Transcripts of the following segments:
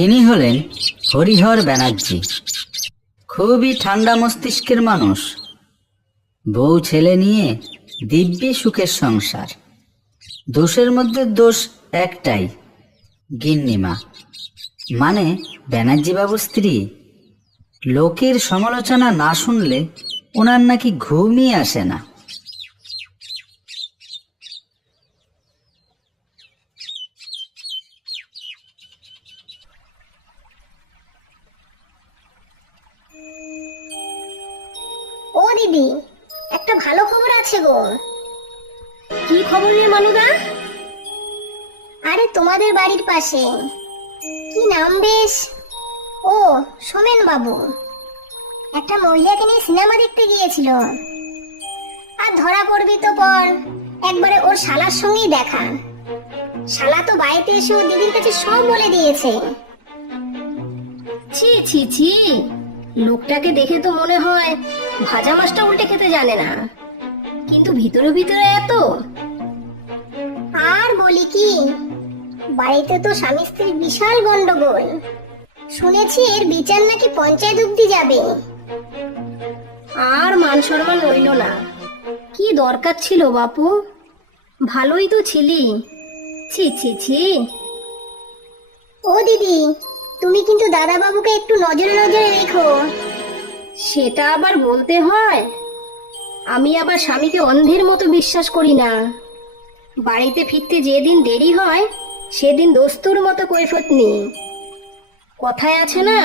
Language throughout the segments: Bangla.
ইনি হলেন হরিহর ব্যানার্জি। খুবই ঠান্ডা মস্তিষ্কের মানুষ। বউ ছেলে নিয়ে দিব্যি সুখের সংসার। দোষের মধ্যে দোষ একটাই, গিন্নিমা, মানে ব্যানার্জি বাবুর স্ত্রী। লোকের সমালোচনা না শুনলে ওনার নাকি ঘুমই আসে না। ও দিদি, একটা ভালো খবর আছে গো। কি খবর রে মানুদা? আরে তোমাদের বাড়ির পাশে, কি নাম বেশ, ও সোমেন বাবু, একটা মহিলাকে নিয়ে সিনেমা দেখতে গিয়েছিল। আর ধরা পড়বি তো পর, একবারে ওর শালার সঙ্গেই দেখা। শালা তো বাড়িতে এসে দিদির কাছে সব বলে দিয়েছে। ছি ছি ছি, লোকটাকে দেখে তো মনে হয় ভাজা মাছটা উল্টে খেতে জানে না, কিন্তু ভিতরে ভিতরে এত। আর বলি কি, বাড়িতে তো স্বামী স্ত্রীর বিশাল গন্ডগোল। শুনেছি এর বিচার নাকি পঞ্চায়েত অব্দি যাবে। আর মান সম্মান রইল না। কি দরকার ছিল বাপু, ভালোই তো ছিলি। ছি ছি ছি। ও দিদি, তুমি কিন্তু দাদা বাবুকে একটু নজরে নজরে রেখো। সেটা আবার বলতে হয়? আমি আবার স্বামীকে অন্ধের মতো বিশ্বাস করি না। বাড়িতে ফিরতে যেদিন দেরি হয় সেদিন দস্তুর মতো কৈফত নেই। কথায় আছে না,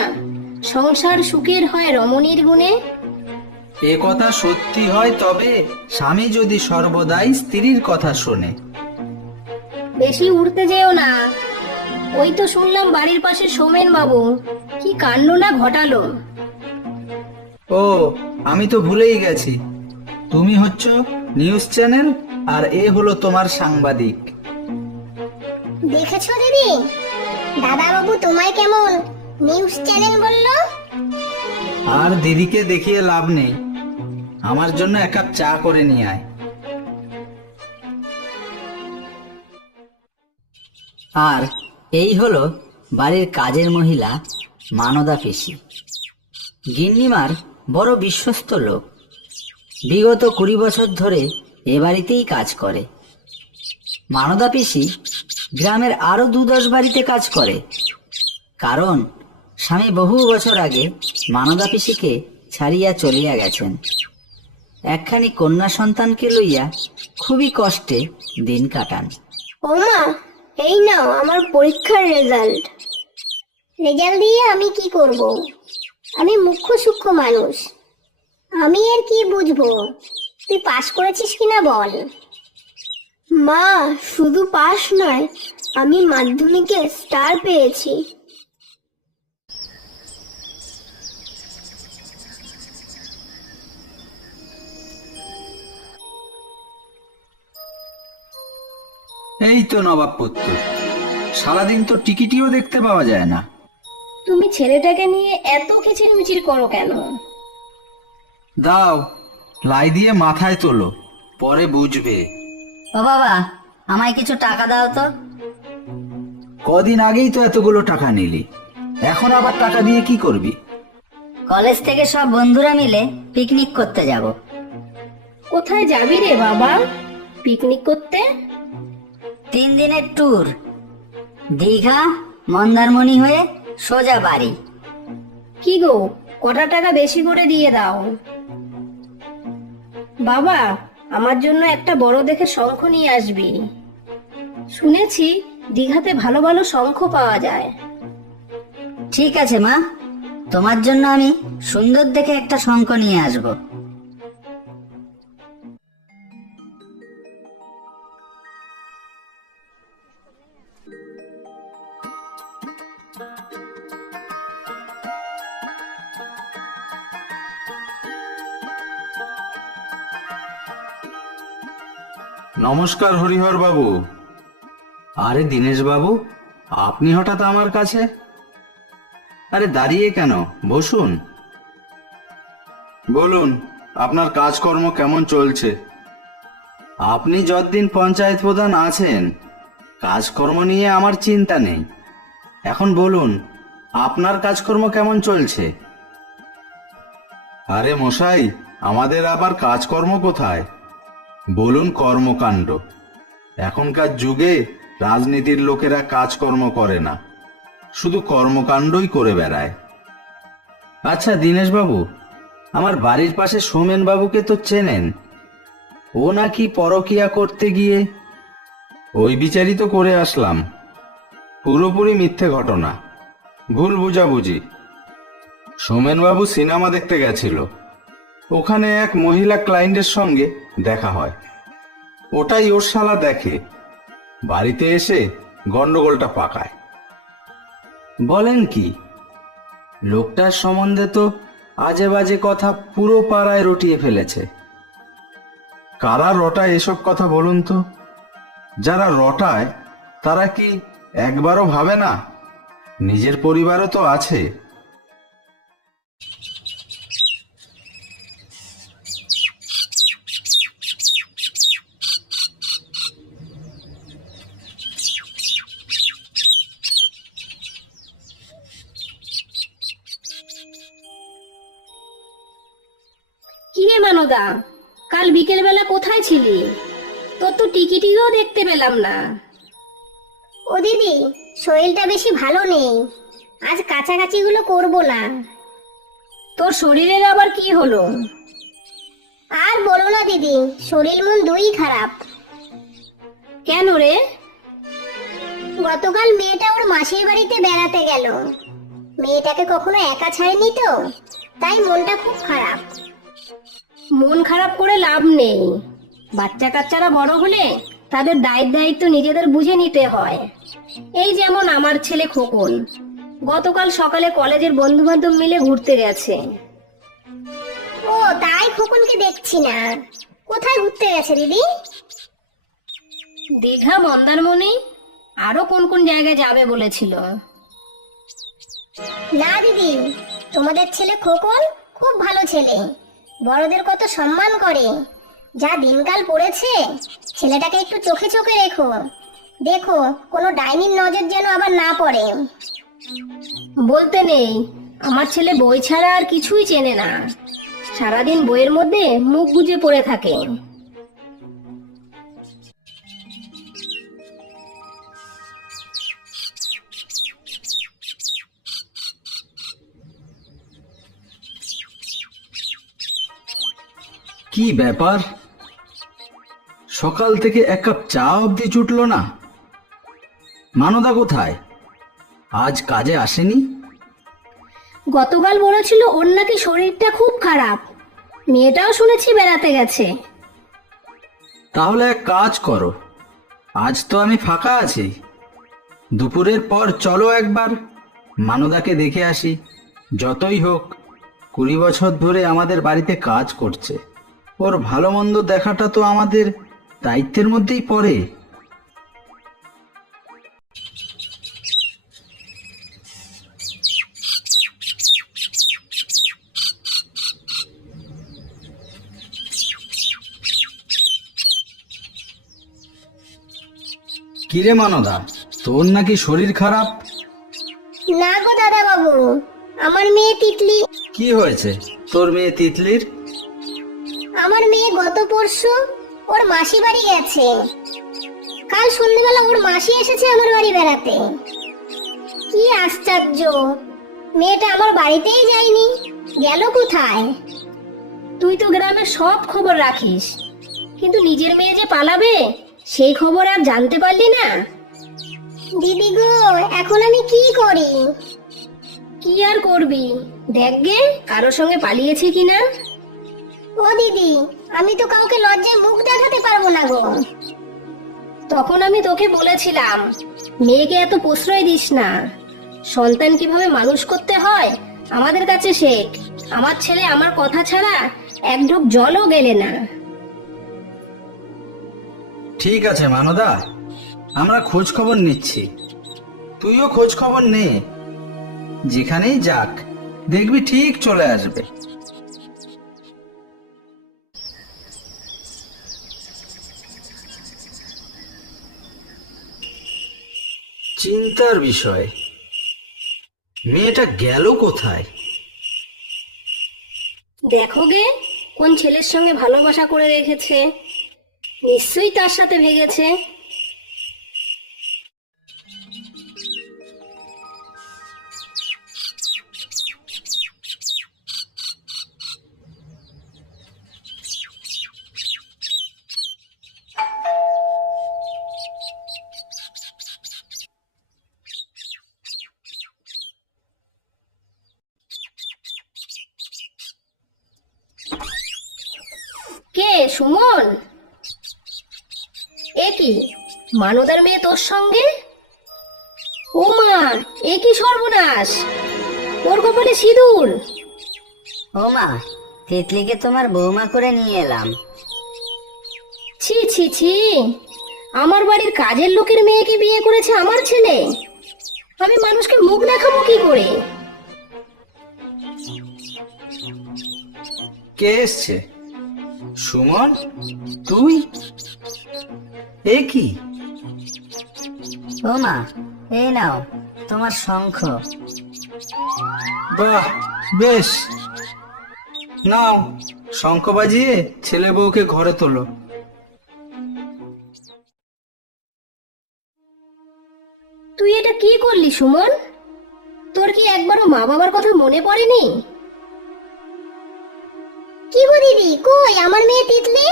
সংসার সুখের হয় রমণীর গুণে। এ কথা সত্যি হয় তবে স্বামী যদি সর্বদাই স্ত্রীর কথা শোনে। বেশি উড়তে যেও না। ওই তো শুনলাম বাড়ির পাশে সোমেন বাবু কি কাণ্ড না ঘটালো। ও, আমি তো ভুলেই গেছি, তুমি হচ্ছ নিউজ চ্যানেল আর এ হলো তোমার সাংবাদিক। দেখেছো দিদি, দাদা বাবু তোমায় কেমন নিউজ চ্যানেল বললো। আর দিদিকে দেখিয়ে লাভ নেই, আমার জন্য এক কাপ চা করে নিয়ে আয়। আর এই হলো বাড়ির কাজের মহিলা মানদা পিসি। গিন্নিমার বড় বিশ্বস্ত লোক। বিগত 20 বছর ধরে এ বাড়িতেই কাজ করে। মানদা পিসি গ্রামের আরো 2-10 বাড়িতে কাজ করে, কারণ স্বামী বহু বছর আগে মানদা পিসিকে ছাড়িয়া চলিয়া গেছেন। একখানি কন্যা সন্তানকে লইয়া খুবই কষ্টে দিন কাটান। ও মা, এই নাও আমার পরীক্ষার রেজাল্ট। রেজাল্ট দিয়ে আমি কি করব? আমি মুখ্য সূক্ষ্ম মানুষ, আমি আর কি বুঝবো? তুই পাশ করেছিস কিনা বল। মা, শুধু পাশ নয়, আমি মাধ্যমিকে স্টার পেয়েছি। এই তো নবাব পুত্র, সারাদিন তো টিকিটিও দেখতে পাওয়া যায় না। তুমি ছেলেটাকে নিয়ে এত খিচিরমিচির করো কেন? দাও, লাই দিয়ে মাথায় তোলো, পরে বুঝবে। ও বাবা, আমায় কিছু টাকা দাও তো। কদিন আগেই তো এতগুলো টাকা নিলি, এখন আবার টাকা দিয়ে কি করবি? কলেজ থেকে সব বন্ধুরা মিলে পিকনিক করতে যাব। কোথায় যাবি রে বাবা পিকনিক করতে? 3 দিনের ট্যুর, দীঘা মন্দারমণি হয়ে সোজা বাড়ি। কি গো, কটা টাকা বেশি করে দিয়ে দাও। বাবা, আমার জন্য একটা বড় দেখে শঙ্খ নিয়ে আসবি। শুনেছি দীঘাতে ভালো ভালো শঙ্খ পাওয়া যায়। ঠিক আছে মা, তোমার জন্য আমি সুন্দর দেখে একটা শঙ্খ নিয়ে আসবো। নমস্কার হরিহর বাবু। আরে দীনেশ বাবু, আপনি হঠাৎ আমার কাছে? আরে দাঁড়িয়ে কেন, বসুন। বলুন, আপনার কাজকর্ম কেমন চলছে? আপনি যতদিন পঞ্চায়েত প্রধান আছেন, কাজকর্ম নিয়ে আমার চিন্তা নেই। এখন বলুন, আপনার কাজকর্ম কেমন চলছে? আরে মশাই, আমাদের আবার কাজকর্ম কোথায়? বলুন কর্মকাণ্ড। এখনকার যুগে রাজনীতির লোকেরা কাজকর্ম করে না, শুধু কর্মকাণ্ডই করে বেড়ায়। আচ্ছা দীনেশ বাবু, আমার বাড়ির পাশে সোমেন বাবুকে তো চেনেন? ও নাকি পরকিয়া করতে গিয়ে। ওই বিচারই তো করে আসলাম। পুরোপুরি মিথ্যে ঘটনা, ভুল বুঝাবুঝি। সোমেন বাবু সিনেমা দেখতে গেছিল, ওখানে এক মহিলা ক্লায়েন্টের সঙ্গে দেখা হয়। ওটাই ওর শালা দেখে, বাড়িতে এসে গন্ডগোলটা পাকায়। বলেন কি? লোকটার সম্বন্ধে তো আজে বাজে কথা পুরো পাড়ায় রটিয়ে ফেলেছে। কারা রটায় এসব কথা বলুন তো? যারা রটায় তারা কি একবারও ভাবে না নিজের পরিবারও তো আছে? কি রে মানদা, কাল বিকেল বেলা কোথায় ছিলি? তোর তো টিকিটিও দেখতে পেলাম না। ও দিদি, শরীরটা বেশি ভালো নেই, আজ কাছাকাছি গুলো করবো না। তোর শরীরের আবার কি হলো? আর বলো না দিদি, শরীর মন দুই খারাপ। কেন রে? গতকাল মেয়েটা ওর মাসির বাড়িতে বেড়াতে গেল। মেয়েটাকে কখনো একা ছাড়েনি তো, তাই মনটা খুব খারাপ। মন খারাপ করে লাভ নেই, বাচ্চা কাচ্চারা বড় হলে তাদের দায়িত্ব নিজেদের বুঝে নিতে হয়। এই যেমন আমার ছেলে খোকন, গতকাল সকালে কলেজের বন্ধু বান্ধব মিলে ঘুরতে গেছে। ও তাই খোকনকে দেখছি না। কোথায় ঘুরতে গেছে দিদি? দীঘা, মন্দারমণি, আরো কোন কোন জায়গায় যাবে বলেছিল। না দিদি, তোমাদের ছেলে খোকন খুব ভালো ছেলে, বড়দের কত সম্মান করে। যা দিনকাল পড়েছে, ছেলেটাকে একটু চোখে চোখে রেখো। দেখো কোনো ডাইনির নজর যেন আবার না পড়ে। বলতে নেই, আমার ছেলে বই ছাড়া আর কিছুই চেনে না, সারাদিন বইয়ের মধ্যে মুখ গুজে পড়ে থাকে। কি ব্যাপার, সকাল থেকে এক কাপ চা অবধি জুটলো না? মানদা কোথায়? আজ কাজে আসেনি? গতকাল বলেছিল ওর নাকি শরীরটা খুব খারাপ। মেয়েটাও শুনেছি বেড়াতে গেছে। তাহলে এক কাজ করো, আজ তো আমি ফাঁকা আছি, দুপুরের পর চলো একবার মানদাকে দেখে আসি। যতই হোক 20 বছর ধরে আমাদের বাড়িতে কাজ করছে, ওর ভালো মন্দ দেখাটা তো আমাদের দায়িত্বের মধ্যেই পড়ে। কিরে মানদা, তোর নাকি শরীর খারাপ? না গো দাদা বাবু, আমার মেয়ে তিতলি। কি হয়েছে তোর মেয়ে তিতলির? আমার মেয়ে গত পরশু ওর মাসি বাড়ি গেছে। কাল সন্ধ্যেবেলা ওর মাসি এসেছে আমার বাড়ি বেড়াতে। কি আশ্চর্য, মেয়েটা আমার বাড়িতেই যায়নি, গেল কোথায়? তুই তো গ্রামের সব খবর রাখিস, কিন্তু নিজের মেয়ে যে পালাবে সেই খবর আর জানতে পারলি না? দিদি গো, এখন আমি কি করি? কি আর করবি, দেখ গে কারোর সঙ্গে পালিয়েছে কিনা। ও দিদি, আমি তো কাউকে লজ্জায় মুখ দেখাতে পারবো না গো। তখন আমি তোকে বলেছিলাম মেয়েকে এত প্রশ্রয় দিস না, সন্তান কিভাবে মানুষ করতে হয় আমাদের কাছে শেখ। আমার ছেলে আমার কথা ছাড়া এক ঢোক জলও গেলে না। ঠিক আছে মানদা, আমরা খোঁজ খবর নিচ্ছি, তুইও খোঁজ খবর নে। যেখানেই যাক দেখবি ঠিক চলে আসবে। চিন্তার বিষয়, মেয়েটা গেল কোথায়? দেখো গে, কোন ছেলের সঙ্গে ভালোবাসা করে রেখেছে, নিশ্চয়ই তার সাথে ভেগেছে। কে সুমন? এ কি মানদার মেয়ে তোর সঙ্গে? ও মা, এ কি সর্বনাশ! ওর কপালে সিঁদুর! ও মা, তিতলিকে তোমার বৌমা করে নিয়ে এলাম। ছি ছি ছি, আমার বাড়ির কাজের লোকের মেয়েকে বিয়ে করেছে আমার ছেলে। আমি মানুষকে মুখ দেখাবো কি করে? কে এসছে? সুমন, তুই? এ কি? ও মা, এই নাও তোমার শঙ্খ। বাহ, বেশ, নাও শঙ্খ বাজিয়ে ছেলে বউকে ঘরে তোলো। তুই এটা কি করলি সুমন? তোর কি একবারও মা বাবার কথা মনে পড়েনি? কি গো দিদি, কই আমার মেয়ে তিতলি?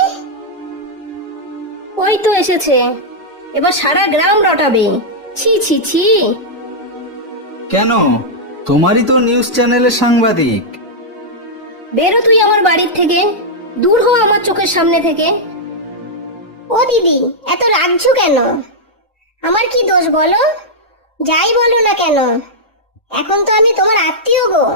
ওই তো এসেছে, এবার সারা গ্রাম রটাবে। ছি ছি ছি! কেন, তোমারই তো নিউজ চ্যানেলের সাংবাদিক। বেরো তুই আমার বাড়ির থেকে, দূর হ আমার চোখের সামনে থেকে। ও দিদি, এত রাগছো কেন? আমার কি দোষ বলো? যাই বলো না কেন, এখন তো আমি তোমার আত্মীয় গো।